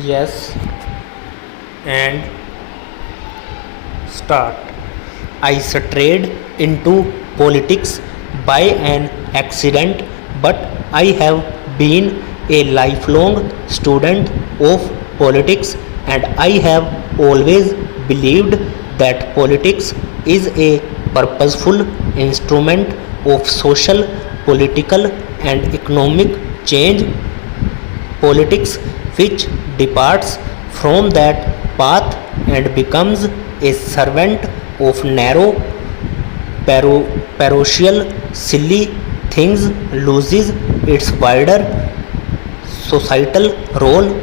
Yes, and start. I strayed into politics by an accident, but I have been a lifelong student of politics, and I have always believed that politics is a purposeful instrument of social, political, and economic change. Politics which departs from that path and becomes a servant of narrow, parochial, silly things loses its wider societal role.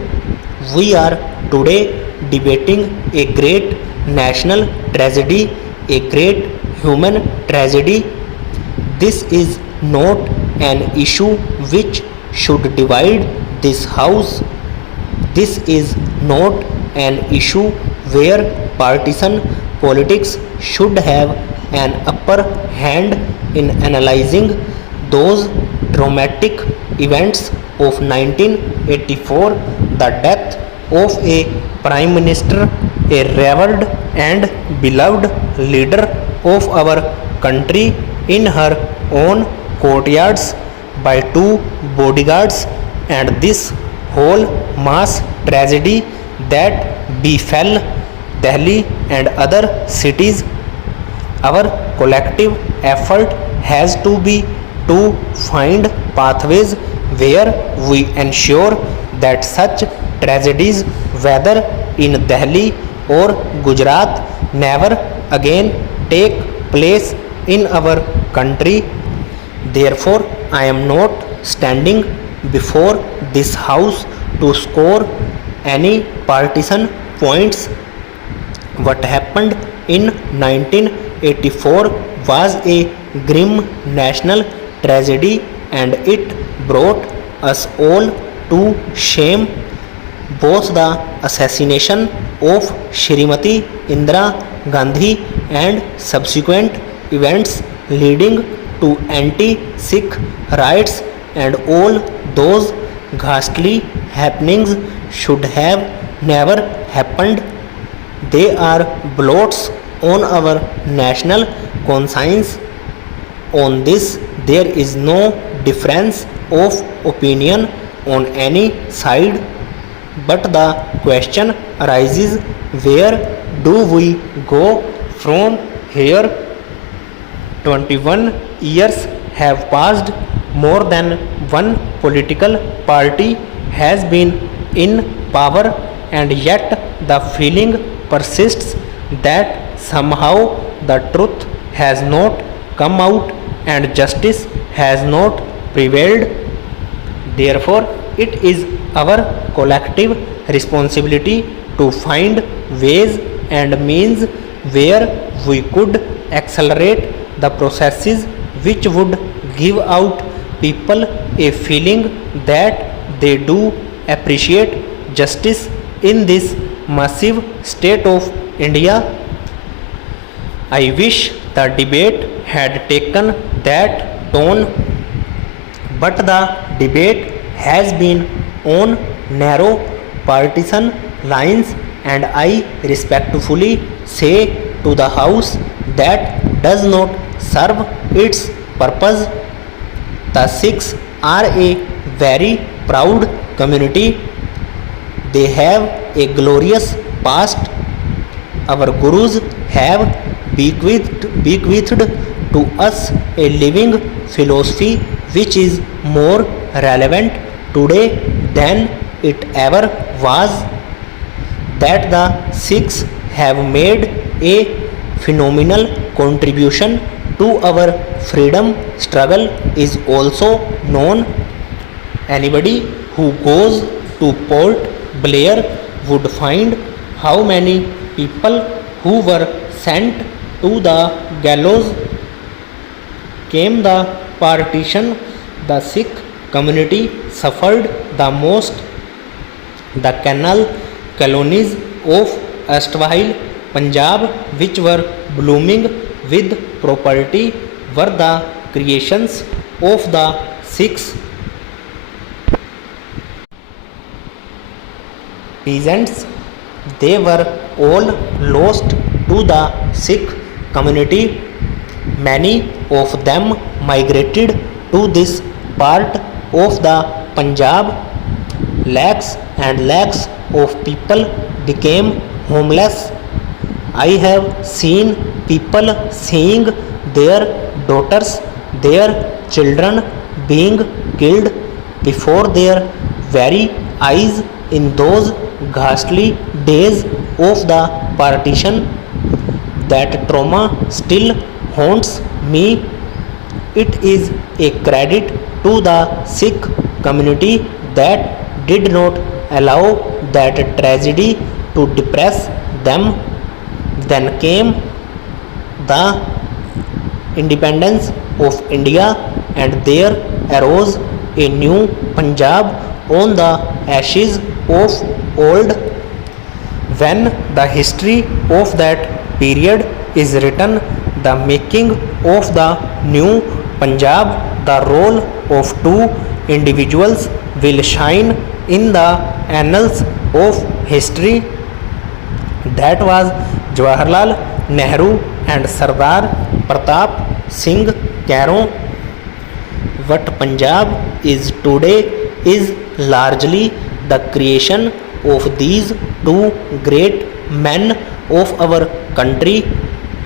We are today debating a great national tragedy, a great human tragedy. This is not an issue which should divide this house. This is not an issue where partisan politics should have an upper hand in analyzing those traumatic events of 1984, the death of a prime minister, a revered and beloved leader of our country, in her own courtyards by two bodyguards, and this whole mass tragedy that befell Delhi and other cities. Our collective effort has to be to find pathways where we ensure that such tragedies, whether in Delhi or Gujarat, never again take place in our country. Therefore, I am not standing before this house to score any partisan points. What happened in 1984 was a grim national tragedy, and it brought us all to shame. Both the assassination of Shrimati Indira Gandhi and subsequent events leading to anti-Sikh riots and all those ghastly happenings should have never happened. They are blots on our national conscience. On this, there is no difference of opinion on any side, but the question arises, where do we go from here? 21 years have passed. More than one political party has been in power, and yet the feeling persists that somehow the truth has not come out and justice has not prevailed. Therefore, it is our collective responsibility to find ways and means where we could accelerate the processes which would give out people a feeling that they do appreciate justice in this massive state of India. I wish the debate had taken that tone, but the debate has been on narrow partisan lines, and I respectfully say to the House that does not serve its purpose. The Sikhs are a very proud community. They have a glorious past. Our Gurus have bequeathed to us a living philosophy which is more relevant today than it ever was. That the Sikhs have made a phenomenal contribution to our freedom struggle is also known. Anybody who goes to Port Blair would find how many people who were sent to the gallows came the partition. The Sikh community suffered the most. The canal colonies of erstwhile Punjab, which were blooming with property, were the creations of the Sikhs. peasants. They were all lost to the Sikh community. Many of them migrated to this part of the Punjab. Lakhs and lakhs of people became homeless. I have seen people seeing their daughters, their children being killed before their very eyes in those ghastly days of the partition. That trauma still haunts me. It is a credit to the Sikh community that did not allow that tragedy to depress them. Then came the independence of India, and there arose a new Punjab on the ashes of old. When the history of that period is written, the making of the new Punjab, the role of two individuals will shine in the annals of history. That was Jawaharlal Nehru and Sardar Pratap Singh Caron. What Punjab is today is largely the creation of these two great men of our country.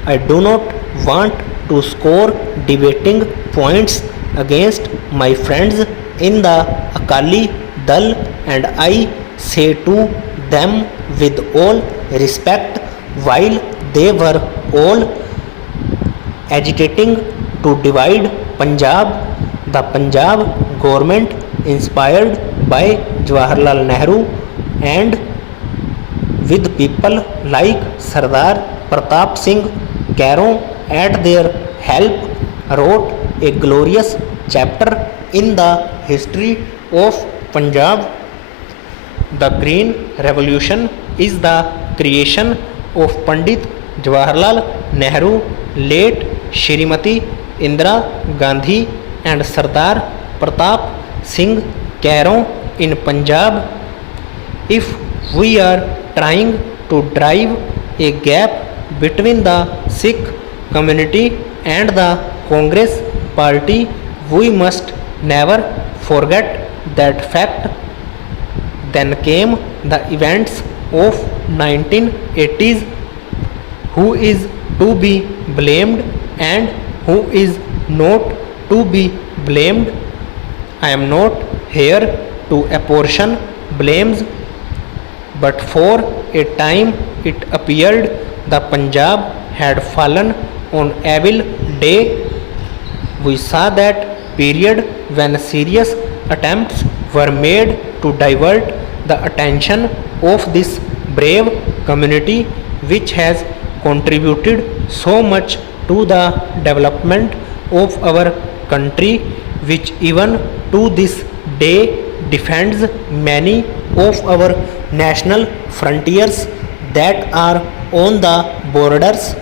I do not want to score debating points against my friends in the Akali Dal, and I say to them with all respect, while they were all agitating to divide Punjab, the Punjab government, inspired by Jawaharlal Nehru and with people like Sardar Pratap Singh Caron at their help, wrote a glorious chapter in the history of Punjab. The Green Revolution is the creation of Pandit Jawaharlal Nehru, late Shrimati Indira Gandhi and Sardar Pratap Singh Caron in Punjab. If we are trying to drive a gap between the Sikh community and the Congress party, we must never forget that fact. Then came the events of 1980s. Who is to be blamed and who is not to be blamed? I am not here to apportion blames, but for a time it appeared the Punjab had fallen on evil day. We saw that period when serious attempts were made to divert the attention of this brave community, which has contributed so much to the development of our country, which even to this day defends many of our national frontiers that are on the borders.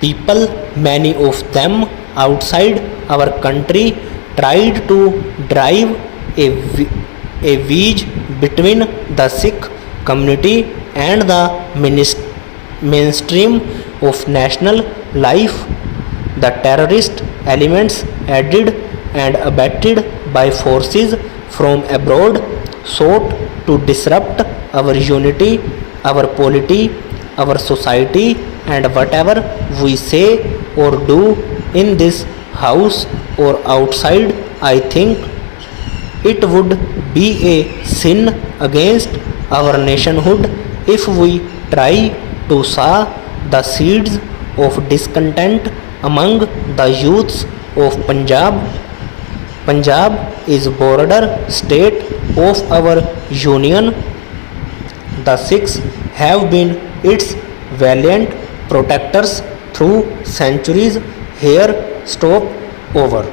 People, many of them outside our country, tried to drive a wedge between the Sikh community and the mainstream of national life. The terrorist elements, aided and abetted by forces from abroad, sought to disrupt our unity, our polity, our society, and whatever we say or do in this house or outside, I think it would be a sin against our nationhood if we try to sow the seeds of discontent among the youths of Punjab. Punjab is border state of our union. The Sikhs have been its valiant protectors through centuries. Here stop over.